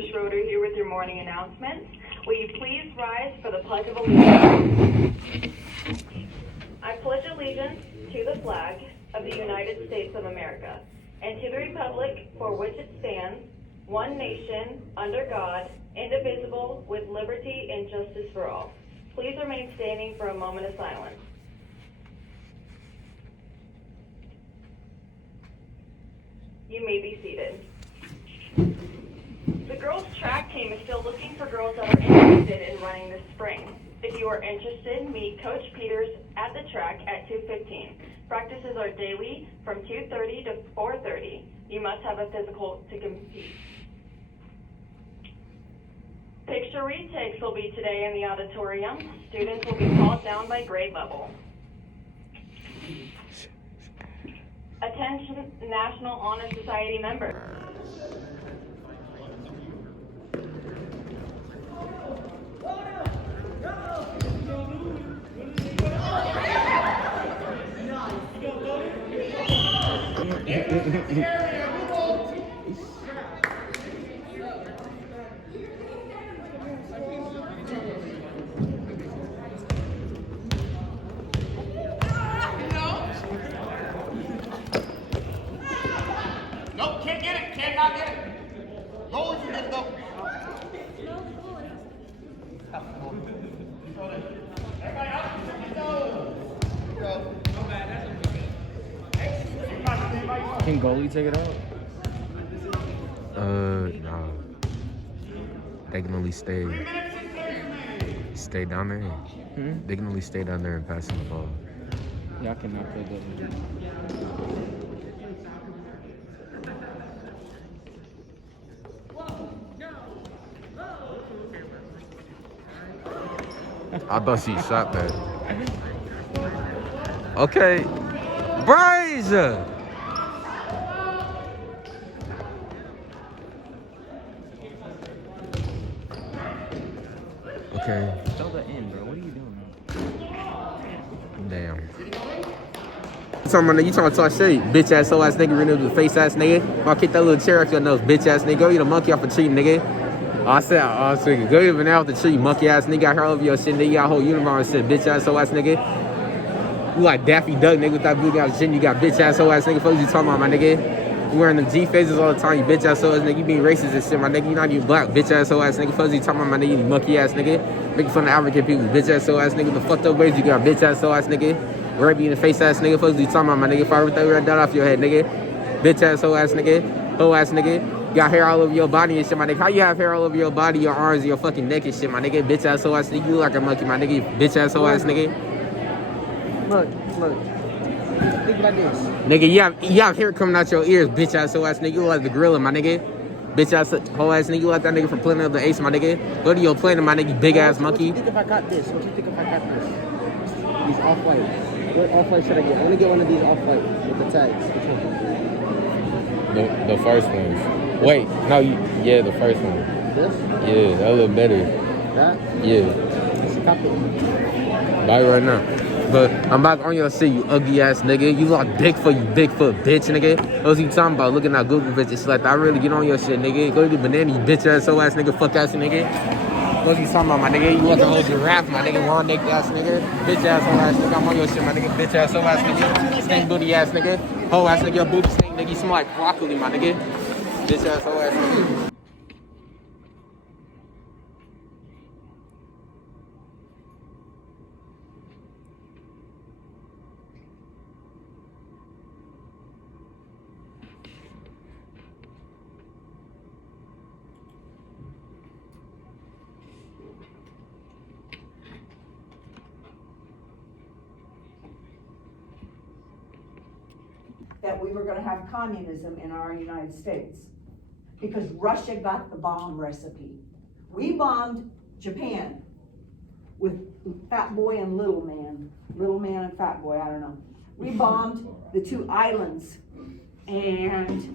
Schroeder here with your morning announcements. Will you please rise for the Pledge of Allegiance? I pledge allegiance to the flag of the United States of America and to the republic for which it stands, one nation, under God, indivisible, with liberty and justice for all. Please remain standing for a moment of silence. You may be seated. The girls' track team is still looking for girls that are interested in running this spring. If you are interested, meet Coach Peters at the track at 2:15. Practices are daily from 2:30 to 4:30. You must have a physical to compete. Picture retakes will be today in the auditorium. Students will be called down by grade level. Attention National Honor Society members. Nope, can't get it. Cannot get it. Go if you get it, go. Everybody up. Go. Can goalie take it out? No. They can only stay down there. They can only stay down there and pass him the ball. Yeah, I cannot play goalie. I thought she shot that. Okay. Braze! Okay. Throw the in, bro. What are you doing? Damn. You talking talk shit, bitch ass hoe ass nigga, renew the face ass nigga. I'll kick that little chair off your nose, bitch ass nigga. Go eat a monkey off a tree, nigga. I said, go eat a banana off the tree, monkey ass nigga. I heard over your shit, nigga. You got a whole uniform and shit, bitch ass hoe ass nigga. You like Daffy Duck, nigga, with that blue guy shit. You got bitch ass hoe ass nigga. Fuck you talking about, my nigga? You wearing them G faces all the time, you bitch ass hoe ass nigga. You being racist and shit, my nigga. You not even black, bitch ass hoe ass nigga. Fuck you talking about, my nigga? You monkey ass nigga. Making fun of African people, bitch ass hoe ass nigga. The fucked up ways you got, bitch ass hoe ass nigga. Right be in the face ass nigga. Fuck you talking about, my nigga? If I ever throw that off your head, nigga. Bitch ass hoe ass nigga. Hoe ass nigga. You got hair all over your body and shit, my nigga. How you have hair all over your body, your arms, your fucking neck and shit, my nigga? Bitch ass hoe ass nigga. You look like a monkey, my nigga. Bitch ass hoe ass nigga. Look. Think about this. Nigga, you have hair coming out your ears, bitch ass hoe ass nigga. You look like the gorilla, my nigga. Bitch ass hoe ass nigga. You like that nigga from Planet of the Apes, my nigga. Go to your planet, my nigga, big ass monkey. What do you think if I got this? What do you think if I got this? These off-white. What off-white should I get? I want to get one of these off-white with the tags. Which one? The first ones. Wait, no, yeah, the first one. This? Yeah, that look better. That? Yeah. It's a copy. Buy it right now. But I'm back on your shit, you ugly ass nigga. You look Bigfoot, you Bigfoot bitch, nigga. What you talking about? Looking at Google bitch and shit like that. I really get on your shit, nigga. Go to the banana, you bitch ass, hoe ass nigga, fuck ass nigga. What you talking about, my nigga? You look like a whole giraffe, my nigga. Long neck ass nigga. Bitch ass, hoe ass nigga. I'm on your shit, my nigga. Bitch ass, hoe ass nigga. Stink booty ass nigga. Hoe ass nigga. Your booty stink, nigga. You smell like broccoli, my nigga. Bitch ass, hoe ass nigga. That we were going to have communism in our United States because Russia got the bomb recipe. We bombed Japan with Fat Boy and Little Man and Fat Boy, I don't know. We bombed the two islands and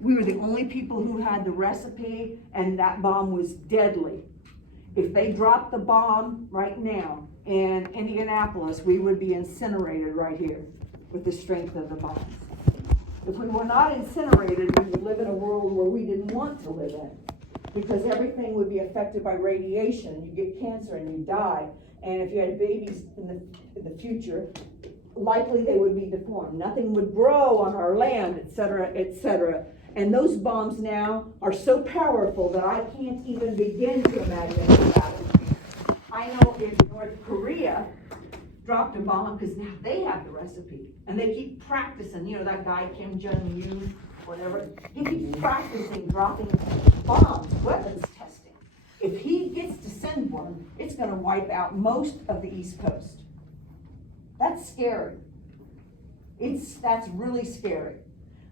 we were the only people who had the recipe, and that bomb was deadly. If they dropped the bomb right now in Indianapolis, we would be incinerated right here with the strength of the bombs. If we were not incinerated, we would live in a world where we didn't want to live in. because everything would be affected by radiation. You get cancer and you die. And if you had babies in the future, likely they would be deformed. Nothing would grow on our land, et cetera, et cetera. And those bombs now are so powerful that I can't even begin to imagine about it. I know if North Korea dropped a bomb, because now they have the recipe, and they keep practicing. You know, that guy Kim Jong-un, whatever, he keeps practicing dropping bombs, weapons testing. If he gets to send one, it's going to wipe out most of the East Coast. That's scary. That's really scary.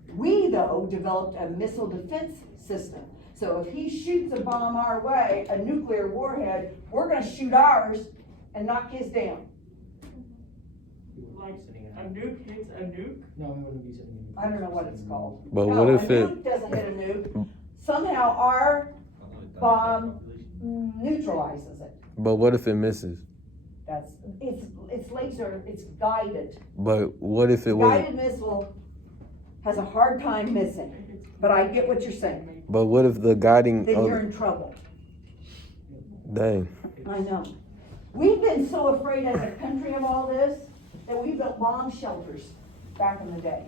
We, though, developed a missile defense system. So if he shoots a bomb our way, a nuclear warhead, we're going to shoot ours and knock his down. Like a nuke hits a nuke? No, we wouldn't be sitting in. I don't know what it's called. But No, what if a it? nuke doesn't hit a nuke. Somehow our bomb neutralizes it. But what if it misses? It's laser, it's guided. But what if it was? Guided missile has a hard time missing. But I get what you're saying. But what if the guiding? Then you're in trouble. Dang. I know. We've been so afraid as a country of all this that we built bomb shelters back in the day.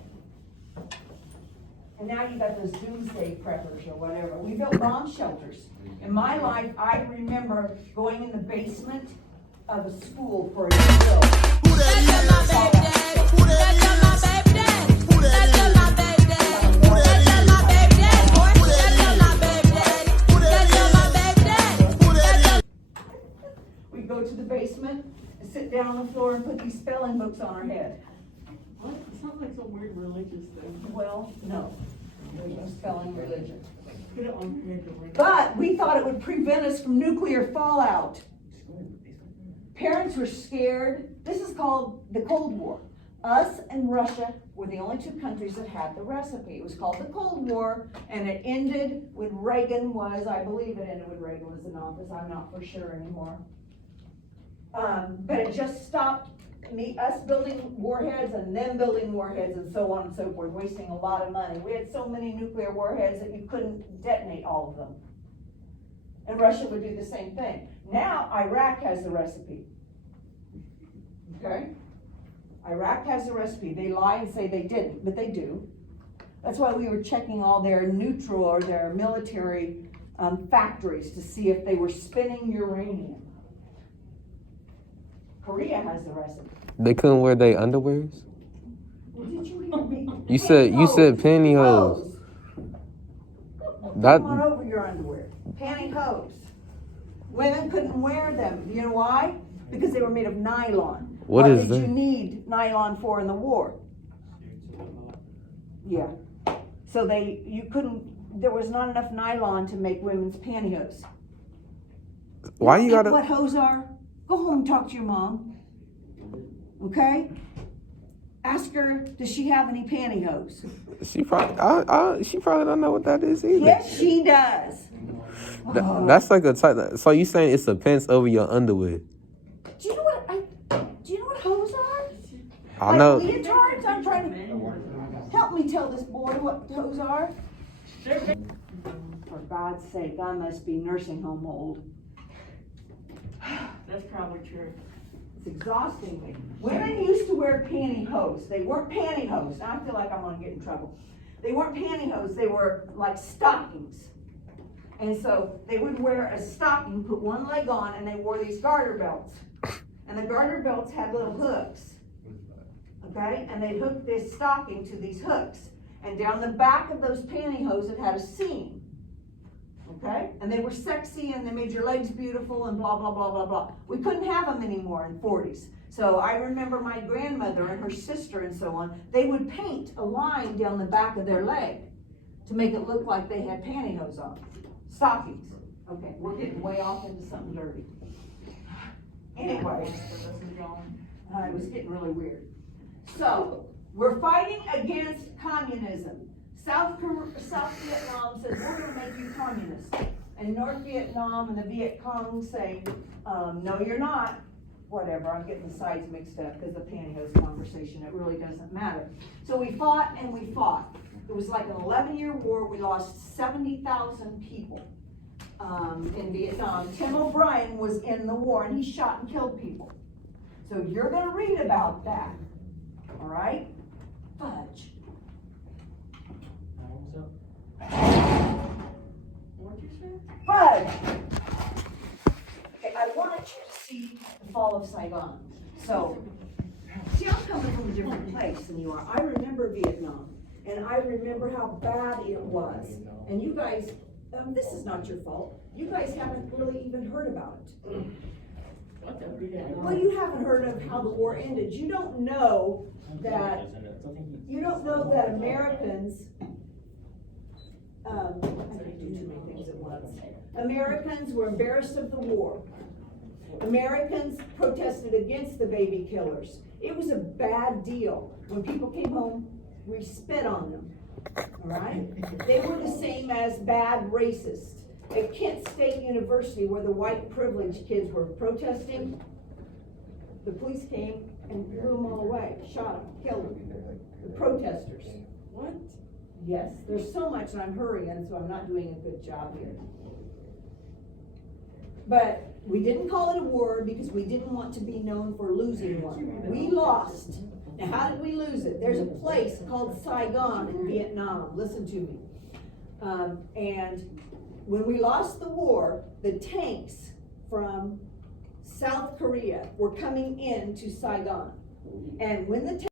And now you got those doomsday preppers or whatever. We built bomb shelters. In my life, I remember going in the basement of a school for a drill. We go to the basement and sit down on the floor and put these spelling books on our head. What? It sounds like some weird religious thing. Well, no. There's no spelling religion. Put it on your head. But we thought it would prevent us from nuclear fallout. Parents were scared. This is called the Cold War. Us and Russia were the only two countries that had the recipe. It was called the Cold War, and it ended when Reagan was, I believe it ended when Reagan was in office. I'm not for sure anymore. But it just stopped us building warheads and them building warheads and so on and so forth, wasting a lot of money. We had so many nuclear warheads that you couldn't detonate all of them. And Russia would do the same thing. Now Iraq has the recipe. Okay? Iraq has the recipe. They lie and say they didn't, but they do. That's why we were checking all their neutral or their military factories to see if they were spinning uranium. Korea has the recipe. They couldn't wear their underwears? Well, did you hear me? You said pantyhose. That Come on over your underwear. Pantyhose. Women couldn't wear them. You know why? Because they were made of nylon. What is did that? you need nylon for in the war? Yeah. So there was not enough nylon to make women's pantyhose. why you know gotta? what hose are? Go home and talk to your mom. Okay? Ask her, does she have any pantyhose? She probably she probably don't know what that is either. Yes, she does. That's like a type. So you saying it's a pants over your underwear? Do you know what hose are? I Like know. leotards? I'm trying to help me tell this boy what hose are. For God's sake, I must be nursing home old. That's probably true. It's exhausting me. Women used to wear pantyhose. They weren't pantyhose. Now I feel like I'm gonna get in trouble. They weren't pantyhose. They were like stockings. And so they would wear a stocking, put one leg on, and they wore these garter belts. And the garter belts had little hooks. Okay? And they hooked this stocking to these hooks. And down the back of those pantyhose, it had a seam. Okay? And they were sexy and they made your legs beautiful and blah, blah, blah, blah, blah. We couldn't have them anymore in 40s. So I remember my grandmother and her sister and so on, they would paint a line down the back of their leg to make it look like they had pantyhose on. Stockings. Okay, we're getting way off into something dirty. Anyway, it was getting really weird. So, we're fighting against communism. South Vietnam says, we're going to make you communist. And North Vietnam and the Viet Cong say, no, you're not. Whatever, I'm getting the sides mixed up because the pantyhose conversation, it really doesn't matter. So we fought and we fought. It was like an 11-year war. We lost 70,000 people. in Vietnam. Tim O'Brien was in the war and he shot and killed people. So you're gonna read about that, all right? Fudge. What'd you say? Fudge! Okay, I wanted you to see the fall of Saigon. So, see, I'm coming from a different place than you are. I remember Vietnam, and I remember how bad it was. And you guys, this is not your fault. You guys haven't really even heard about it. What the Vietnam? Well, you haven't heard of how the war ended. You don't know that Americans, I can't do too many things at once. Americans were embarrassed of the war. Americans protested against the baby killers. It was a bad deal. When people came home, we spit on them. All right? They were the same as bad racists. At Kent State University, where the white privileged kids were protesting, the police came and blew them all away, shot them, killed them. The protesters. What? Yes, there's so much and I'm hurrying, so I'm not doing a good job here. But we didn't call it a war because we didn't want to be known for losing one. We lost. Now, how did we lose it? There's a place called Saigon in Vietnam. Listen to me. And when we lost the war, the tanks from South Korea were coming into Saigon. And when the